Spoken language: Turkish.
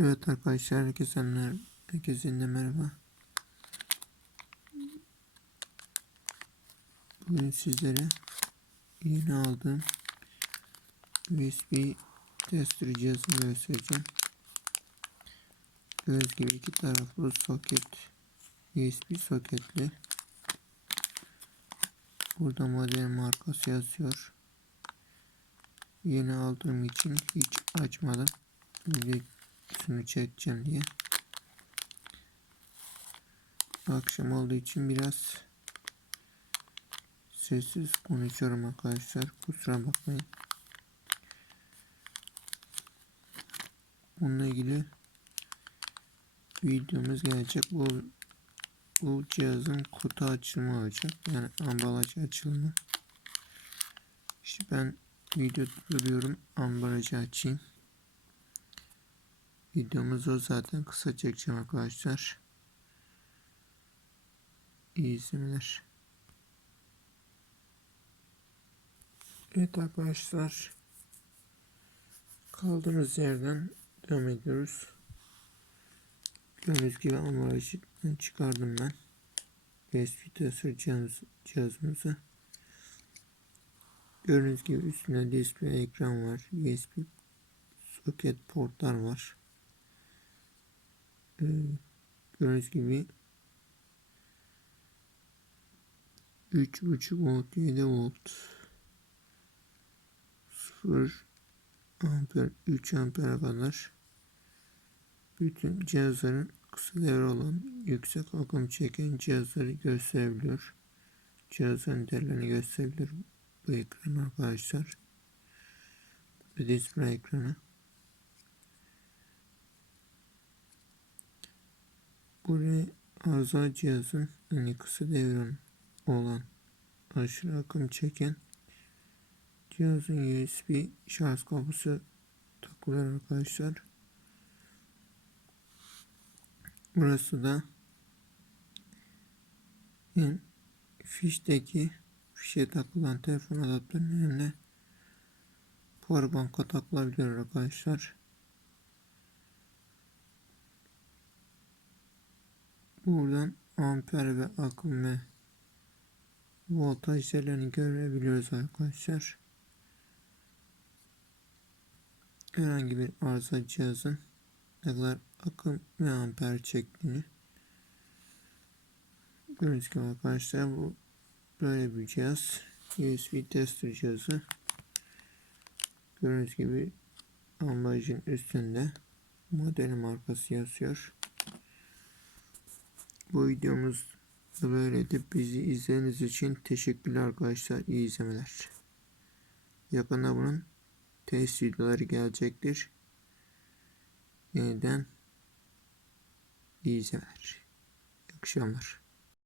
Evet arkadaşlar herkese, herkese merhaba. Bugün sizlere yeni aldığım USB tester cihazını göstereceğim. Gördüğünüz gibi iki taraflı soket USB soketli. Burada model markası yazıyor. Yeni aldığım için hiç açmadım. Videosunu çekeceğim diye. Akşam olduğu için biraz sessiz konuşuyorum arkadaşlar. Kusura bakmayın. Bununla ilgili videomuz gelecek. Bu bu cihazın kutu açılımı olacak. Yani ambalaj açılımı. İşte ben video duruyorum. Ambalajı açayım. Videomuz o zaten kısa çekeceğim arkadaşlar. İyi izlemeler. Evet arkadaşlar. Kaldığımız yerden devam ediyoruz. Gördüğünüz gibi ambalajı çıkardım ben. USB tester cihaz, cihazımızı. Gördüğünüz gibi üstünde display ekran var. USB soket portlar var. Ee, gördüğünüz gibi 3.5 volt 7 volt 0 amper 3 ampere kadar bütün cihazların kısa devre olan yüksek akım çeken cihazları gösterebiliyor. Cihazların değerlerini gösterebilir bu ekran arkadaşlar. Bu display ekranı. Buraya arıza cihazın yani kısa devre olan aşırı akım çeken cihazın USB şarj kablosu takılıyor arkadaşlar. Burası da en fişteki fişe takılan telefon adaptörünün önüne powerbank'a takılabiliyor arkadaşlar. Buradan amper ve akım ve voltaj değerlerini görebiliyoruz arkadaşlar. Herhangi bir arıza cihazın ne kadar akım ve amper çektiğini gördüğünüz arkadaşlar bu böyle bir cihaz USB tester cihazı gördüğünüz gibi ambalajın üstünde model markası yazıyor. Bu videomuz da böyleydi. Bizi izlediğiniz için teşekkürler arkadaşlar. İyi izlemeler. Yakında bunun test videoları gelecektir. Yeniden iyi izlemeler. İyi akşamlar.